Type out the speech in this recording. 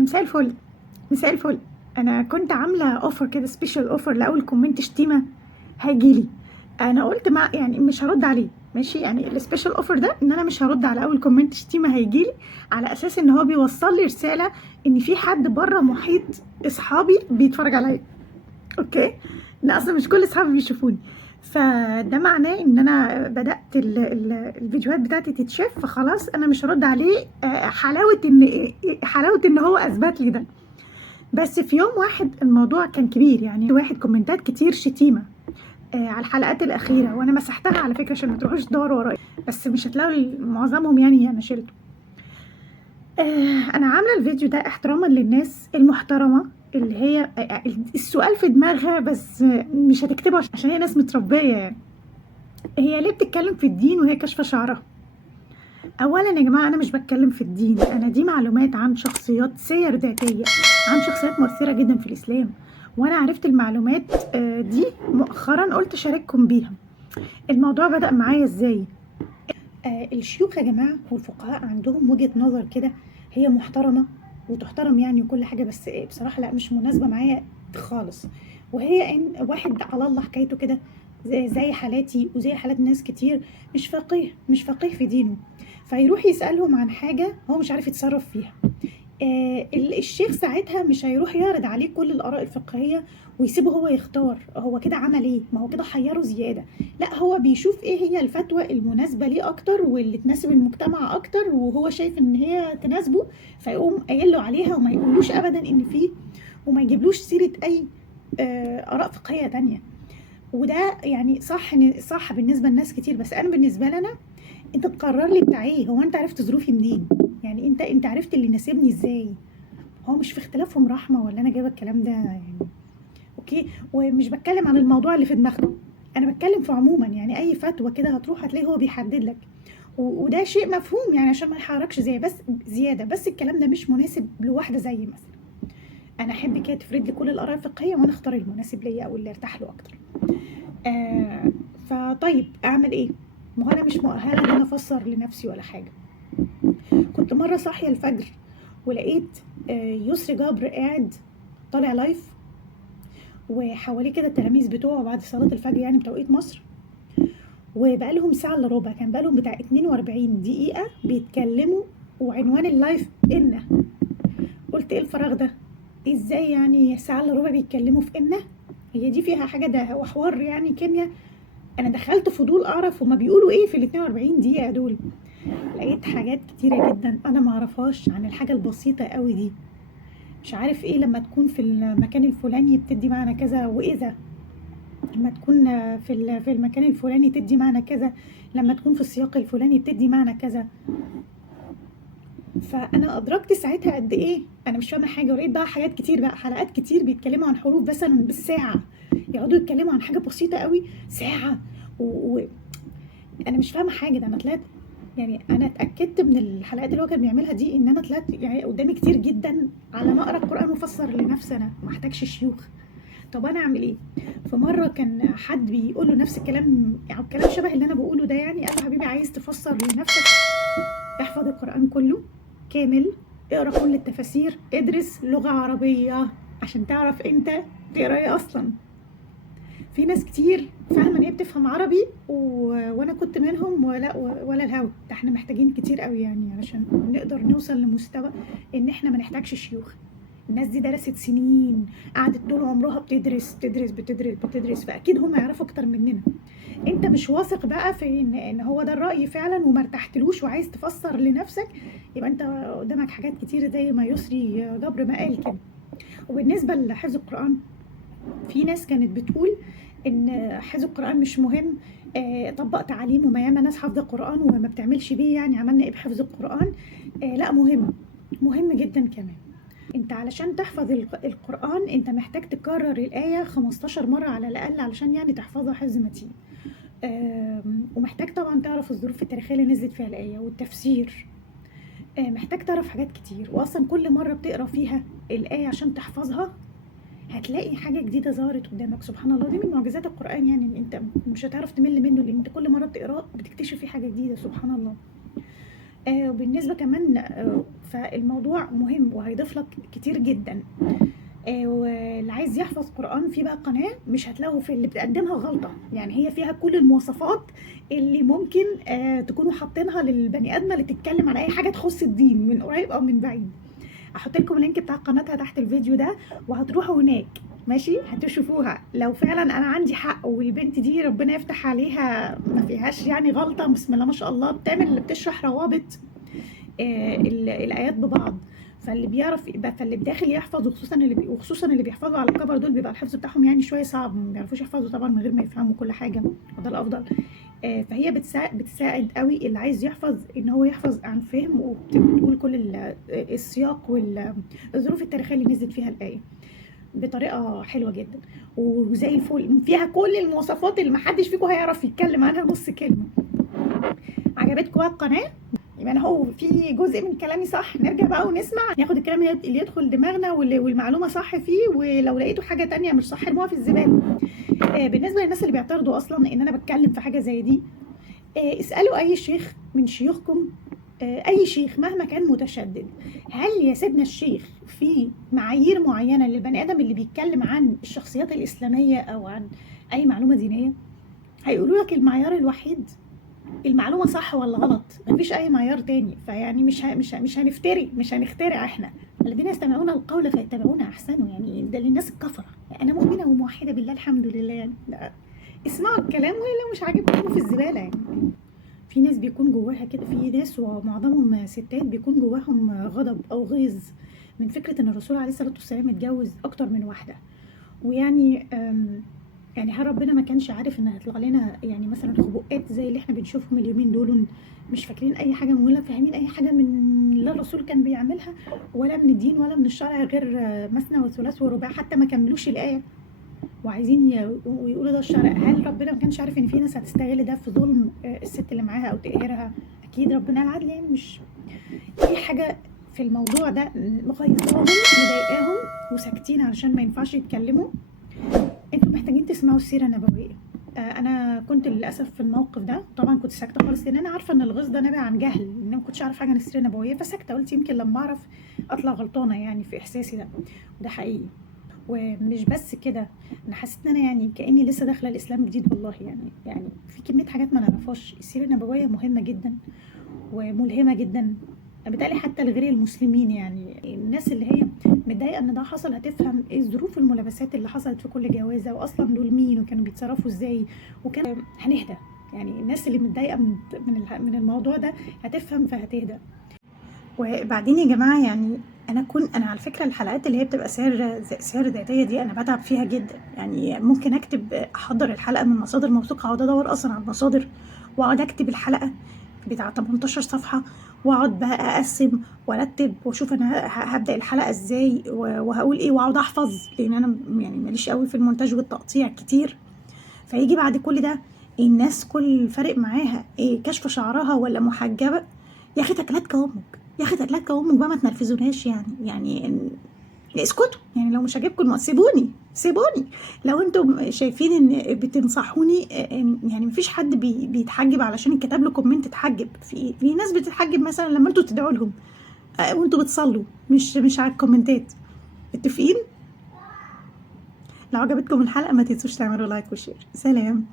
مساء الفل. مساء الفل. انا كنت عامله اوفر كده، سبيشال اوفر لاول كومنت شتيمه هيجيلي. انا قلت ما يعني مش هرد عليه، ماشي؟ يعني السبيشال اوفر ده ان انا مش هرد على اول كومنت شتيمه هيجيلي، على اساس ان هو بيوصل لي رساله ان في حد بره محيط اصحابي بيتفرج عليا. اوكي، لا اصلا مش كل اصحابي بيشوفوني، فده معناه ان انا بدات الفيديوهات بتاعتي تتشاف، فخلاص انا مش هرد عليه. حلاوه ان هو اثبت لي ده. بس في يوم واحد الموضوع كان كبير، يعني واحد كومنتات كتير شتيمه على الحلقات الاخيره، وانا مسحتها على فكره عشان ما تروحوش تدوروا ورايا، بس مش هتلاقوا معظمهم، يعني انا شلته. انا عامله الفيديو ده احتراما للناس المحترمه اللي هي السؤال في دماغها، بس مش هتكتبه عشان هي ناس متربيه. يعني هي ليه بتتكلم في الدين وهي كاشفه شعرها؟ اولا يا جماعه، انا مش بتكلم في الدين، انا دي معلومات عن شخصيات، سير ذاتيه عن شخصيات مؤثره جدا في الاسلام، وانا عرفت المعلومات دي مؤخرا، قلت اشارككم بيها. الموضوع بدأ معايا ازاي؟ الشيوخ يا جماعه والفقهاء عندهم وجهه نظر كده، هي محترمه وتحترم يعني وكل حاجه، بس بصراحه لا، مش مناسبه معايا خالص. وهي ان واحد على الله حكايته كده، زي حالاتي وزي حالات ناس كتير، مش فقيه في دينه، فيروح يسألهم عن حاجة هو مش عارف يتصرف فيها. الشيخ ساعتها مش هيروح يعرض عليه كل الآراء الفقهية ويسيبه هو يختار هو كده عمل ايه، ما هو كده حيره زيادة. لا، هو بيشوف ايه هي الفتوى المناسبة ليه اكتر واللي تناسب المجتمع اكتر، وهو شايف ان هي تناسبه، فيقوم قايل له عليها، وما يقولوش ابدا ان فيه، وما يجيبلوش سيرة اي آراء فقهية تانية. وده يعني صح بالنسبة لناس كتير، بس انا بالنسبة لنا، انت تقرر لي بتاع ايه؟ هو انت عرفت ظروفي منين؟ يعني انت عرفت اللي يناسبني ازاي؟ هو مش في اختلافهم رحمه؟ ولا انا جايبه الكلام ده يعني؟ اوكي، ومش بتكلم عن الموضوع اللي في دماغكم، انا بتكلم في عموما، يعني اي فتوى كده هتروح هتلاقيه هو بيحدد لك، وده شيء مفهوم يعني، عشان ما يحركش زي بس زياده. بس الكلام ده مش مناسب لواحده زي مثلا انا احب كده تفرد لي كل الاراء الفقهيه وانا اختار المناسب ليا او اللي ارتاح له اكتر. فطيب اعمل ايه؟ ما هو انا مش مؤهله ان انا افسر لنفسي ولا حاجه. كنت مره صاحيه الفجر ولقيت يسري جابر قاعد طالع لايف، وحواليه كده التلاميذ بتوعه بعد صلاه الفجر يعني بتوقيت مصر، وبقالهم ساعه الا ربع، كان بقالهم بتاع 42 دقيقه بيتكلموا، وعنوان اللايف إن. قلت ايه الفراغ ده؟ ازاي يعني ساعه الا ربع بيتكلموا في إن؟ هي دي فيها حاجه؟ ده هو حوار يعني كيمياء. انا دخلت فضول اعرف هما بيقولوا ايه في ال 42 دقيقه دول، لقيت حاجات كتيره جدا انا معرفهاش عن الحاجه البسيطه قوي دي. مش عارف ايه لما تكون في المكان الفلاني بتدي معنى كذا، واذا لما تكون في المكان الفلاني تدي معنى كذا، لما تكون في السياق الفلاني بتدي معنى كذا. فانا ادركت ساعتها قد ايه انا مش فاهمه حاجه، ولقيت بقى حاجات كتير، بقى حلقات كتير بيتكلموا عن حروف مثلا بالساعه، يقعدوا يتكلموا عن حاجه بسيطه قوي ساعه، انا مش فاهمه حاجه. ده انا طلعت، يعني انا اتاكدت من الحلقات اللي هو كان بيعملها دي ان انا طلعت يعني قدامي كتير جدا على ما اقرا القران وافسر لنفسي، انا ما احتاجش شيوخ. طب انا اعمل ايه؟ فمره كان حد بيقول له نفس الكلام، يعني كلام شبه اللي انا بقوله ده، يعني قال له حبيبي عايز تفسر لنفسك، احفظ القران كله كامل، اقرا كل التفاسير، ادرس لغه عربيه عشان تعرف انت تقرا ايه اصلا. في ناس كتير فاهمه ان هي بتفهم عربي وانا كنت منهم، ولا الهوا ده، احنا محتاجين كتير قوي يعني علشان نقدر نوصل لمستوى ان احنا ما نحتاجش شيوخ. الناس دي درست سنين، قعدت طول عمرها بتدرس بتدرس بتدرس بتدرس، فاكيد هم يعرفوا اكتر مننا. انت مش واثق بقى في ان هو ده الراي فعلا وما ارتحتلوش وعايز تفسر لنفسك، يبقى انت قدامك حاجات كتير زي ما يسري جبر ما قال كده. وبالنسبه لحفظ القران، في ناس كانت بتقول ان حفظ القران مش مهم، طبق تعاليم، وما ياما ناس حافظه القران وما بتعملش بيه، يعني عملنا ايه بحفظ القران؟ لا، مهم جدا كمان. انت علشان تحفظ القران انت محتاج تكرر الايه 15 مره على الاقل علشان يعني تحفظها حفظ متين. ومحتاج طبعا تعرف الظروف التاريخيه اللي نزلت فيها الايه والتفسير. محتاج تعرف حاجات كتير، واصلا كل مره بتقرا فيها الايه عشان تحفظها هتلاقي حاجة جديدة ظهرت قدامك. سبحان الله، دي من معجزات القرآن، يعني ان انت مش هتعرف تمل منه، لان انت كل مرة بتقراه بتكتشف فيه حاجة جديدة. سبحان الله. وبالنسبه كمان فالموضوع مهم وهيضيف لك كتير جدا. واللي عايز يحفظ قرآن في بقى قناة مش هتلاقوا في اللي بتقدمها غلطة، يعني هي فيها كل المواصفات اللي ممكن تكونوا حاطينها للبني آدمة اللي تتكلم عن أي حاجة تخص الدين من قريب أو من بعيد. هحط لكم اللينك بتاع قناتها تحت الفيديو ده، وهتروحوا هناك ماشي هتشوفوها. لو فعلا انا عندي حق والبنت دي ربنا يفتح عليها ما فيهاش يعني غلطة، بسم الله ما شاء الله، بتشرح روابط الايات ببعض، فاللي بيعرف يبقى فاللي داخل يحفظ، وخصوصا اللي بيحفظوا على الكبر دول بيبقى الحفظ بتاعهم يعني شويه صعب، ما بيعرفوش يحفظوا طبعا من غير ما يفهموا كل حاجه، وده الافضل. فهي بتساعد قوي اللي عايز يحفظ ان هو يحفظ عن فهم، وبتقول كل السياق والظروف التاريخيه اللي نزلت فيها الايه بطريقه حلوه جدا وزي الفل، فيها كل المواصفات اللي محدش فيكم هيعرف يتكلم عنها نص كلمه. عجبتكم القناه؟ يبقى انا هو في جزء من كلامي صح، نرجع بقى ونسمع ناخد الكلام اللي يدخل دماغنا والمعلومه صح فيه، ولو لقيتوا حاجه تانية مش صح ارموها في الزباله. بالنسبه للناس اللي بيعترضوا اصلا ان انا بتكلم في حاجه زي دي، اسالوا اي شيخ من شيوخكم، اي شيخ مهما كان متشدد، هل يا سيدنا الشيخ في معايير معينه للبني ادم اللي بيتكلم عن الشخصيات الاسلاميه او عن اي معلومه دينيه؟ هيقولوا لك المعيار الوحيد المعلومه صح ولا غلط، مفيش اي معيار تاني. فيعني مش هنخترع احنا. الذين يستمعون القول فيتبعون احسنه، يعني ده للناس الكفره. يعني انا مؤمنه وموحده بالله الحمد لله، يعني اسمعوا الكلام ولو مش عاجبكم في الزباله. يعني في ناس بيكون جواها كده، في ناس ومعظمهم ستات بيكون جواهم غضب او غيظ من فكره ان الرسول عليه الصلاه والسلام اتجوز اكتر من واحده، ويعني يعني هل ربنا ما كانش عارف ان هيطلع لنا يعني مثلا خبؤات زي اللي احنا بنشوفهم اليومين دول، مش فاكرين اي حاجه ولا فاهمين اي حاجه من لا الرسول كان بيعملها ولا من الدين ولا من الشرع غير مثنى وثلاث ورباع، حتى ما كملوش الايه وعايزين يقولوا ده الشرع. هل ربنا ما كانش عارف ان في ناس هتستغل ده في ظلم الست اللي معاها او تقهرها؟ اكيد ربنا العدل، يعني مش في حاجه في الموضوع ده مغيظاهم مضايقاهم وساكتين علشان ما ينفعش يتكلموا. انتوا محتاجين تسمعوا السيره النبويه. انا كنت للاسف في الموقف ده، طبعا كنت ساكته خالص لان انا عارفه ان الغيظ ده نابع عن جهل، ان انا ما كنتش اعرف حاجه عن السيره النبويه، فساكته قلت يمكن لما اعرف اطلع غلطانه يعني في احساسي ده، وده حقيقي. ومش بس كده، انا حسيت ان انا يعني كاني لسه داخله الاسلام جديد والله، يعني في كميه حاجات ما نعرفهاش. السيره النبويه مهمه جدا وملهمه جدا، بالتالي حتى لغير المسلمين، يعني الناس اللي هي متضايقه ان ده حصل هتفهم ايه ظروف الملابسات اللي حصلت في كل جوازه، واصلا دول مين وكانوا بيتصرفوا ازاي، وكان هنهدى. يعني الناس اللي متضايقه من الموضوع ده هتفهم فهتهدى. وبعدين يا جماعه يعني انا على فكره الحلقات اللي هي بتبقى سير ذاتيه دي انا بتعب فيها جدا. يعني ممكن احضر الحلقه من مصادر موثوقه، اقعد ادور اصلا على المصادر واقعد اكتب الحلقه بتاع 18 صفحه، واقعد بقى اقسم وارتب واشوف انا هبدا الحلقه ازاي وهقول ايه، واقعد احفظ لان انا يعني ماليش قوي في المونتاج والتقطيع كتير. فيجي بعد كل ده الناس كل فارق معاها ايه، كشف شعرها ولا محجبه؟ يا اخي تكلاتك امك، يا اخي تكلاتك امك بقى، ما تنرفزوناش يعني اسكتوا. يعني لو مش عاجبكم سيبوني. لو انتم شايفين ان بتنصحوني يعني مفيش حد بيتحجب علشان كتب له كومنت اتحجب. في ناس بتتحجب مثلا لما انتوا تدعوا لهم وانتوا بتصلوا، مش على الكومنتات. متفقين؟ لو عجبتكم الحلقه ما تنسوش تعملوا لايك وشير. سلام.